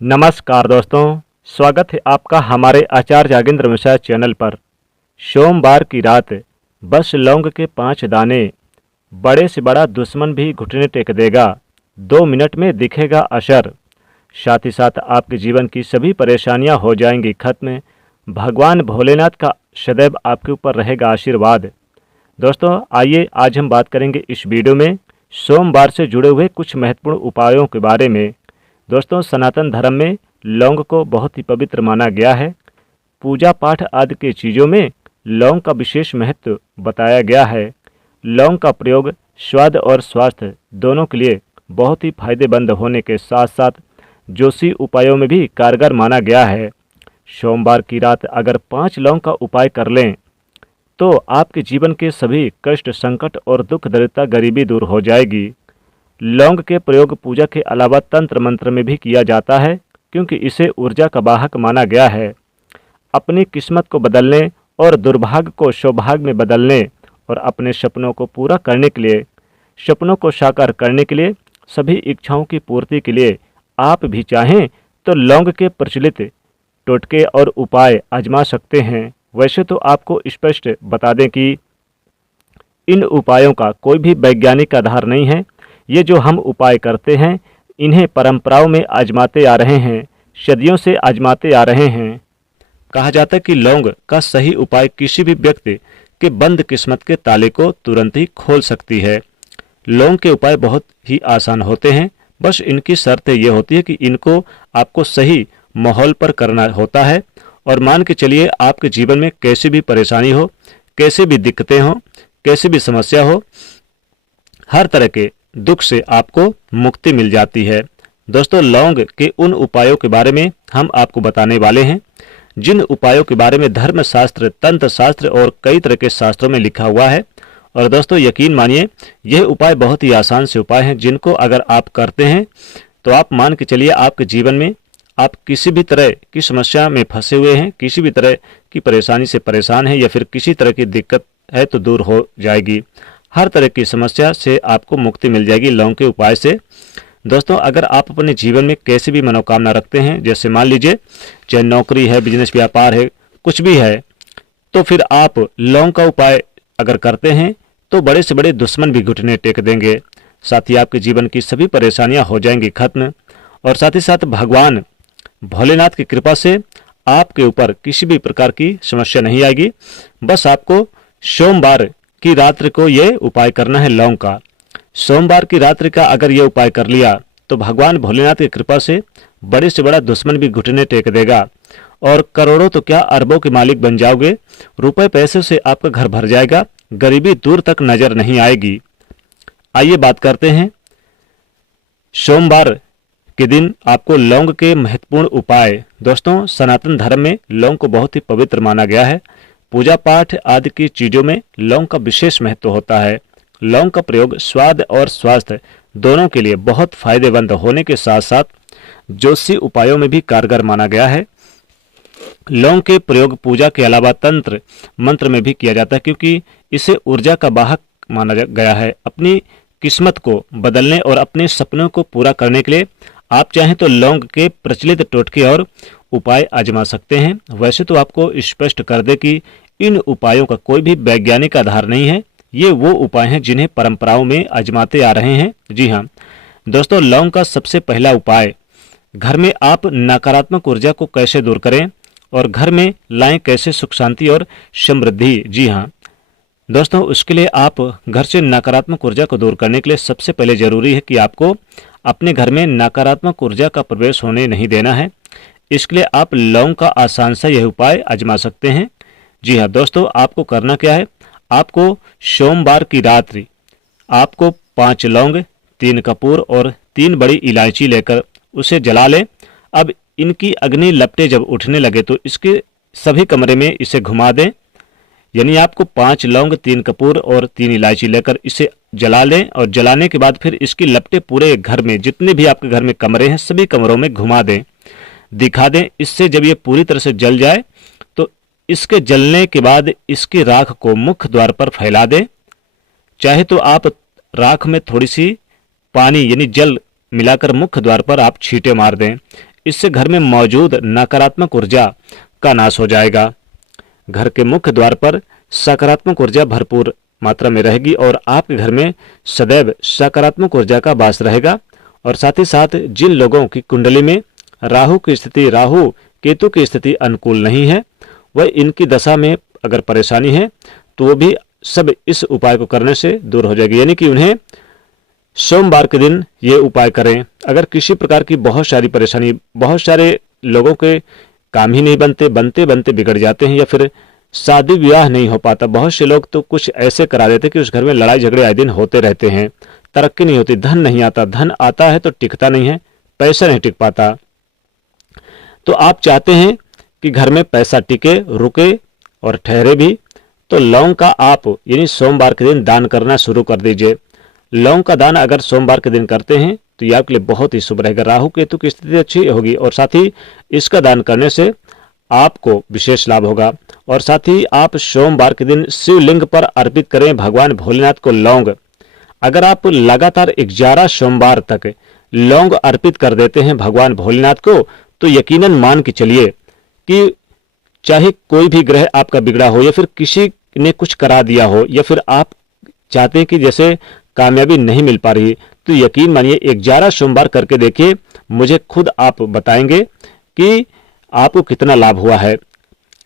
नमस्कार दोस्तों, स्वागत है आपका हमारे आचार्य जागेंद्र मिश्रा चैनल पर। सोमवार की रात बस लौंग के 5 दाने, बड़े से बड़ा दुश्मन भी घुटने टेक देगा। 2 मिनट में दिखेगा असर। साथ ही साथ आपके जीवन की सभी परेशानियां हो जाएंगी खत्म। भगवान भोलेनाथ का सदैव आपके ऊपर रहेगा आशीर्वाद। दोस्तों आइए आज हम बात करेंगे इस वीडियो में सोमवार से जुड़े हुए कुछ महत्वपूर्ण उपायों के बारे में। दोस्तों सनातन धर्म में लौंग को बहुत ही पवित्र माना गया है। पूजा पाठ आदि की चीज़ों में लौंग का विशेष महत्व बताया गया है। लौंग का प्रयोग स्वाद और स्वास्थ्य दोनों के लिए बहुत ही फायदेमंद होने के साथ साथ जोशी उपायों में भी कारगर माना गया है। सोमवार की रात अगर 5 लौंग का उपाय कर लें तो आपके जीवन के सभी कष्ट, संकट और दुख दरिद्रता, गरीबी दूर हो जाएगी। लौंग के प्रयोग पूजा के अलावा तंत्र मंत्र में भी किया जाता है, क्योंकि इसे ऊर्जा का वाहक माना गया है। अपनी किस्मत को बदलने और दुर्भाग्य को सौभाग्य में बदलने और अपने सपनों को पूरा करने के लिए, सपनों को साकार करने के लिए, सभी इच्छाओं की पूर्ति के लिए आप भी चाहें तो लौंग के प्रचलित टोटके और उपाय आजमा सकते हैं। वैसे तो आपको स्पष्ट बता दें कि इन उपायों का कोई भी वैज्ञानिक आधार नहीं है। ये जो हम उपाय करते हैं इन्हें परंपराओं में आजमाते आ रहे हैं, सदियों से आजमाते आ रहे हैं। कहा जाता है कि लौंग का सही उपाय किसी भी व्यक्ति के बंद किस्मत के ताले को तुरंत ही खोल सकती है। लौंग के उपाय बहुत ही आसान होते हैं, बस इनकी शर्त ये होती है कि इनको आपको सही माहौल पर करना होता है। और मान के चलिए आपके जीवन में कैसी भी परेशानी हो, कैसे भी दिक्कतें हो, कैसी भी समस्या हो, हर तरह के दुख से आपको मुक्ति मिल जाती है। दोस्तों लौंग के उन उपायों के बारे में हम आपको बताने वाले हैं जिन उपायों के बारे में धर्म शास्त्र, तंत्र शास्त्र और कई तरह के शास्त्रों में लिखा हुआ है। और दोस्तों यकीन मानिए यह उपाय बहुत ही आसान से उपाय हैं, जिनको अगर आप करते हैं तो आप मान के चलिए आपके जीवन में आप किसी भी तरह की समस्या में फंसे हुए हैं, किसी भी तरह की परेशानी से परेशान हैं या फिर किसी तरह की दिक्कत है तो दूर हो जाएगी। हर तरह की समस्या से आपको मुक्ति मिल जाएगी लौंग के उपाय से। दोस्तों अगर आप अपने जीवन में कैसी भी मनोकामना रखते हैं, जैसे मान लीजिए चाहे नौकरी है, बिजनेस, व्यापार है, कुछ भी है, तो फिर आप लौंग का उपाय अगर करते हैं तो बड़े से बड़े दुश्मन भी घुटने टेक देंगे। साथ ही आपके जीवन की सभी परेशानियां हो जाएंगी खत्म। और साथ ही साथ भगवान भोलेनाथ की कृपा से आपके ऊपर किसी भी प्रकार की समस्या नहीं आएगी। बस आपको सोमवार की रात्रि को यह उपाय करना है लौंग का। सोमवार की रात्रि का अगर यह उपाय कर लिया तो भगवान भोलेनाथ की कृपा से बड़े से बड़ा दुश्मन भी घुटने टेक देगा और करोड़ों तो क्या अरबों के मालिक बन जाओगे। रुपए पैसे से आपका घर भर जाएगा, गरीबी दूर तक नजर नहीं आएगी। आइए बात करते हैं सोमवार के दिन आपको लौंग के महत्वपूर्ण उपाय। दोस्तों सनातन धर्म में लौंग को बहुत ही पवित्र माना गया है। पूजा पाठ आदि की चीजों में लौंग का विशेष महत्व होता है। लौंग का प्रयोग स्वाद और स्वास्थ्य दोनों के लिए बहुत फायदेमंद होने के साथ साथ ज्योतिषी उपायों में भी कारगर माना गया है। लौंग के प्रयोग पूजा के अलावा तंत्र मंत्र में भी किया जाता है, क्योंकि इसे ऊर्जा का वाहक माना गया है। अपनी किस्मत को बदलने और अपने सपनों को पूरा करने के लिए आप चाहें तो लौंग के प्रचलित टोटके और उपाय आजमा सकते हैं। वैसे तो आपको स्पष्ट कर दे कि इन उपायों का कोई भी वैज्ञानिक आधार नहीं है। ये वो उपाय हैं जिन्हें परंपराओं में आजमाते आ रहे हैं। जी हाँ दोस्तों, लौंग का सबसे पहला उपाय, घर में आप नकारात्मक ऊर्जा को कैसे दूर करें और घर में लाएं कैसे सुख शांति और समृद्धि। जी हाँ दोस्तों, उसके लिए आप घर से नकारात्मक ऊर्जा को दूर करने के लिए सबसे पहले जरूरी है कि आपको अपने घर में नकारात्मक ऊर्जा का प्रवेश होने नहीं देना है। इसके लिए आप लौंग का आसान सा यह उपाय आजमा सकते हैं। जी हाँ दोस्तों, आपको करना क्या है, आपको सोमवार की रात्रि आपको 5 लौंग, 3 कपूर और 3 बड़ी इलायची लेकर उसे जला लें। अब इनकी अग्नि लपटें जब उठने लगे तो इसके सभी कमरे में इसे घुमा दें। यानी आपको 5 लौंग, 3 कपूर और 3 इलायची लेकर इसे जला लें और जलाने के बाद फिर इसकी लपटें पूरे घर में, जितने भी आपके घर में कमरे हैं, सभी कमरों में घुमा दें, दिखा दें। इससे जब ये पूरी तरह से जल जाए तो इसके जलने के बाद इसकी राख को मुख्य द्वार पर फैला दें। चाहे तो आप राख में थोड़ी सी पानी यानी जल मिलाकर मुख्य द्वार पर आप छींटे मार दें। इससे घर में मौजूद नकारात्मक ऊर्जा का नाश हो जाएगा। घर के मुख्य द्वार पर सकारात्मक ऊर्जा भरपूर मात्रा में रहेगी और आपके घर में सदैव सकारात्मक ऊर्जा का वास रहेगा। और साथ ही साथ जिन लोगों की कुंडली में राहु केतु की स्थिति अनुकूल नहीं है, वह इनकी दशा में अगर परेशानी है तो वो भी सब इस उपाय को करने से दूर हो जाएगी। यानी कि उन्हें सोमवार के दिन ये उपाय करें। अगर किसी प्रकार की बहुत सारी परेशानी, बहुत सारे लोगों के काम ही नहीं बनते बिगड़ जाते हैं, या फिर शादी विवाह नहीं हो पाता, बहुत से लोग तो कुछ ऐसे करा देते कि उस घर में लड़ाई झगड़े आए दिन होते रहते हैं, तरक्की नहीं होती, धन नहीं आता, धन आता है तो टिकता नहीं है, पैसा नहीं टिक पाता। तो आप चाहते हैं कि घर में पैसा टिके, रुके और ठहरे भी, तो लौंग का आप यानी सोमवार के दिन दान करना शुरू कर दीजिए। लौंग का दान अगर सोमवार के दिन करते हैं तो ये आपके लिए बहुत ही शुभ रहेगा। राहु केतु की स्थिति अच्छी होगी और साथ ही इसका दान करने से आपको विशेष लाभ होगा। और साथ ही आप सोमवार के दिन शिवलिंग पर अर्पित करें भगवान भोलेनाथ को लौंग। अगर आप लगातार 11 सोमवार तक लौंग अर्पित कर देते हैं भगवान भोलेनाथ को, तो यकीनन मान के चलिए कि चाहे कोई भी ग्रह आपका बिगड़ा हो, या फिर किसी ने कुछ करा दिया हो, या फिर आप चाहते हैं कि जैसे कामयाबी नहीं मिल पा रही, तो यकीन मानिए 11 सोमवार करके देखिए, मुझे खुद आप बताएंगे कि आपको कितना लाभ हुआ है।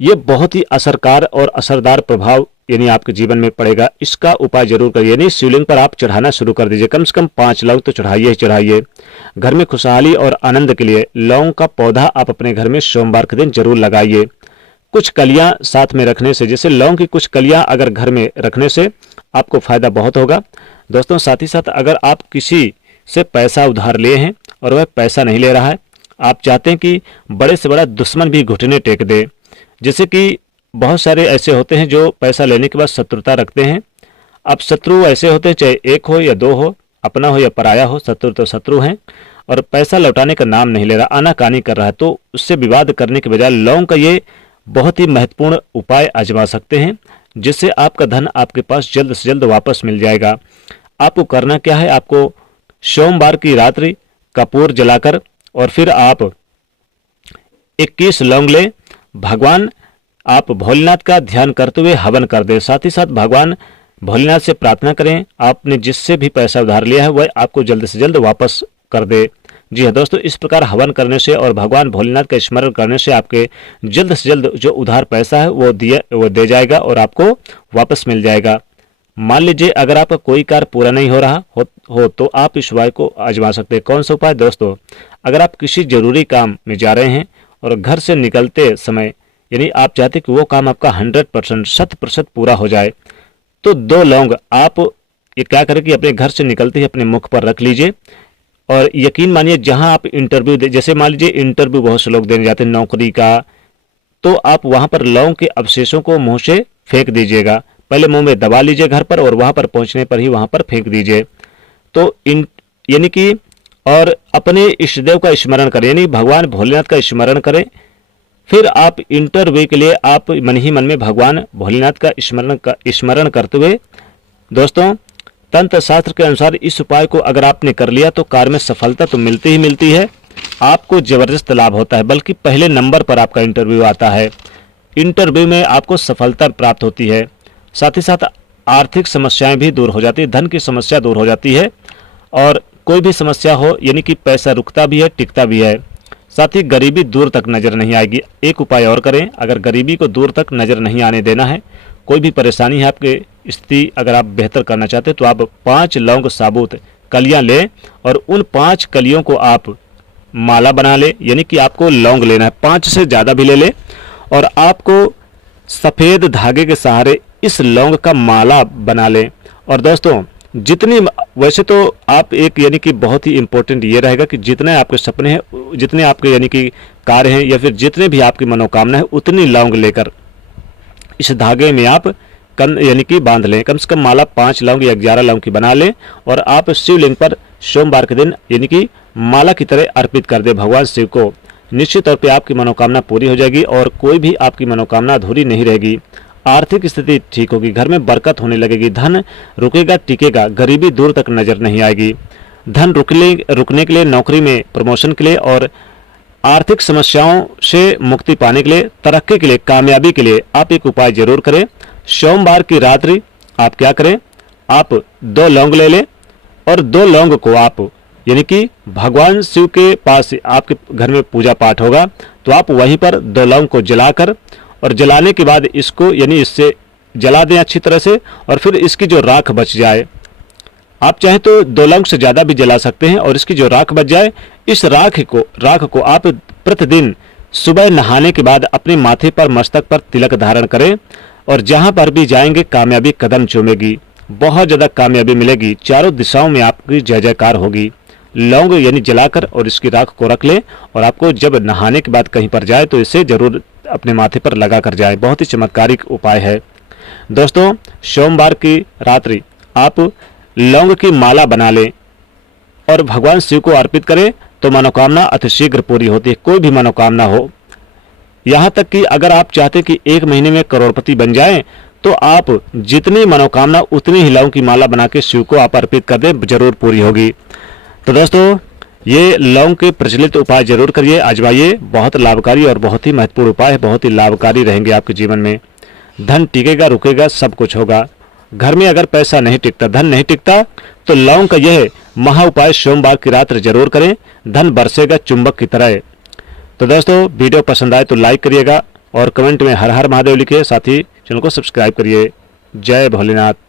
ये बहुत ही असरकार और असरदार प्रभाव यानी आपके जीवन में पड़ेगा। इसका उपाय जरूर करिए। यानी शिवलिंग पर आप चढ़ाना शुरू कर दीजिए, कम से कम 5 लौंग तो चढ़ाइए ही चढ़ाइए। घर में खुशहाली और आनंद के लिए लौंग का पौधा आप अपने घर में सोमवार के दिन जरूर लगाइए। कुछ कलियां साथ में रखने से, जैसे लौंग की कुछ कलियां अगर घर में रखने से आपको फायदा बहुत होगा। दोस्तों, साथ ही साथ अगर आप किसी से पैसा उधार लिए हैं और वह पैसा नहीं ले रहा है, आप चाहते हैं कि बड़े से बड़ा दुश्मन भी घुटने टेक दे, जैसे कि बहुत सारे ऐसे होते हैं जो पैसा लेने के बाद शत्रुता रखते हैं। अब शत्रु ऐसे होते हैं, चाहे एक हो या दो हो, अपना हो या पराया हो, शत्रु तो शत्रु हैं, और पैसा लौटाने का नाम नहीं ले रहा, आनाकानी कर रहा है। तो उससे विवाद करने के बजाय लौंग का ये बहुत ही महत्वपूर्ण उपाय आजमा सकते हैं, जिससे आपका धन आपके पास जल्द से जल्द वापस मिल जाएगा। आपको करना क्या है, आपको सोमवार की रात्रि कपूर जलाकर और फिर आप 21 लौंग ले, भगवान आप भोलेनाथ का ध्यान करते हुए हवन कर दें। साथ ही साथ भगवान भोलेनाथ से प्रार्थना करें, आपने जिससे भी पैसा उधार लिया है वह आपको जल्द से जल्द वापस कर दे। जी हाँ दोस्तों, इस प्रकार हवन करने से और भगवान भोलेनाथ का स्मरण करने से आपके जल्द से जल्द जो उधार पैसा है वो दे जाएगा और आपको वापस मिल जाएगा। मान लीजिए अगर आपका कोई कार्य पूरा नहीं हो रहा हो तो आप इस उपाय को आजमा सकते हैं। कौन सा उपाय दोस्तों, अगर आप किसी जरूरी काम में जा रहे हैं और घर से निकलते समय यानी आप चाहते कि वो काम आपका 100% 100% पूरा हो जाए, तो 2 लौंग आप ये क्या करें कि अपने घर से निकलते ही अपने मुख पर रख लीजिए। और यकीन मानिए जहां आप इंटरव्यू दे, जैसे मान लीजिए इंटरव्यू बहुत से लोग देने जाते हैं नौकरी का, तो आप वहां पर लौंग के अवशेषों को मुंह से फेंक दीजिएगा। पहले मुंह में दबा लीजिए घर पर और वहां पर पहुंचने पर ही वहां पर फेंक दीजिए। तो यानी कि और अपने इष्टदेव का स्मरण करें, यानी भगवान भोलेनाथ का स्मरण करें। फिर आप इंटरव्यू के लिए आप मन ही मन में भगवान भोलेनाथ का स्मरण करते हुए, दोस्तों तंत्र शास्त्र के अनुसार इस उपाय को अगर आपने कर लिया तो कार्य में सफलता तो मिलती ही मिलती है, आपको जबरदस्त लाभ होता है, बल्कि पहले नंबर पर आपका इंटरव्यू आता है। इंटरव्यू में आपको सफलता प्राप्त होती है। साथ ही साथ आर्थिक समस्याएं भी दूर हो जाती है, धन की समस्या दूर हो जाती है, और कोई भी समस्या हो यानी कि पैसा रुकता भी है, टिकता भी है। साथ ही गरीबी दूर तक नजर नहीं आएगी। एक उपाय और करें, अगर गरीबी को दूर तक नजर नहीं आने देना है, कोई भी परेशानी है आपके स्थिति अगर आप बेहतर करना चाहते हैं, तो आप 5 लौंग साबुत कलियां लें और उन 5 कलियों को आप माला बना ले। यानी कि आपको लौंग लेना है, 5 से ज़्यादा भी ले ले, और आपको सफ़ेद धागे के सहारे इस लौंग का माला बना लें। और दोस्तों जितनी, वैसे तो आप एक यानी कि बहुत ही इंपॉर्टेंट ये रहेगा कि जितने आपके सपने हैं, जितने आपके यानी कि कार्य हैं, या फिर जितने भी आपकी मनोकामना है, उतनी लौंग लेकर इस धागे में आप यानी कि बांध लें। कम से कम माला 5 लौंग या 11 लौंग की बना लें और आप शिवलिंग पर सोमवार के दिन यानी कि माला की तरह अर्पित कर दें भगवान शिव को। निश्चित तौर पे आपकी मनोकामना पूरी हो जाएगी और कोई भी आपकी मनोकामना अधूरी नहीं रहेगी। आर्थिक स्थिति ठीक होगी, घर में बरकत होने लगेगी, धन रुकेगा टिकेगा, गरीबी दूर तक नजर नहीं आएगी। धन रुकने के लिए, नौकरी में प्रमोशन के लिए और आर्थिक समस्याओं से मुक्ति पाने के लिए, तरक्की के लिए, कामयाबी के लिए आप एक उपाय जरूर करें। सोमवार की रात्रि आप क्या करें, आप 2 लौंग ले लें और 2 लौंग को आप यानी कि भगवान शिव के पास आपके घर में पूजा पाठ होगा तो आप वहीं पर 2 लौंग को जलाकर और जलाने के बाद इसको यानी इससे जला दें अच्छी तरह से, और फिर इसकी जो राख बच जाए, आप चाहे तो 2 लौंग से ज़्यादा भी जला सकते हैं, और इसकी जो राख बच जाए, इस राख को आप प्रतिदिन सुबह नहाने के बाद अपने माथे पर, मस्तक पर तिलक धारण करें, और जहां पर भी जाएंगे कामयाबी कदम चूमेगी, बहुत ज़्यादा कामयाबी मिलेगी, चारों दिशाओं में आपकी जय जयकार होगी। लौंग यानी जलाकर और इसकी राख को रख लें, और आपको जब नहाने के बाद कहीं पर जाए तो इसे जरूर अपने माथे पर लगा कर जाए। बहुत ही चमत्कारिक उपाय है दोस्तों। सोमवार की रात्रि आप लौंग की माला बना लें और भगवान शिव को अर्पित करें तो मनोकामना अतिशीघ्र पूरी होती है, कोई भी मनोकामना हो। यहाँ तक कि अगर आप चाहते कि 1 महीने में करोड़पति बन जाएं तो आप जितनी मनोकामना उतनी ही लौंग की माला बना के शिव को आप अर्पित कर दें, जरूर पूरी होगी। तो दोस्तों ये लौंग के प्रचलित उपाय जरूर करिए, आजमाइए, बहुत लाभकारी और बहुत ही महत्वपूर्ण उपाय है, बहुत ही लाभकारी रहेंगे आपके जीवन में। धन टिकेगा, रुकेगा, सब कुछ होगा। घर में अगर पैसा नहीं टिकता, धन नहीं टिकता, तो लौंग का यह महा उपाय सोमवार की रात्रि जरूर करें, धन बरसेगा चुंबक की तरह। तो दोस्तों वीडियो पसंद आए तो लाइक करिएगा और कमेंट में हर हर महादेव लिखिए, साथ ही चैनल को सब्सक्राइब करिए। जय भोलेनाथ।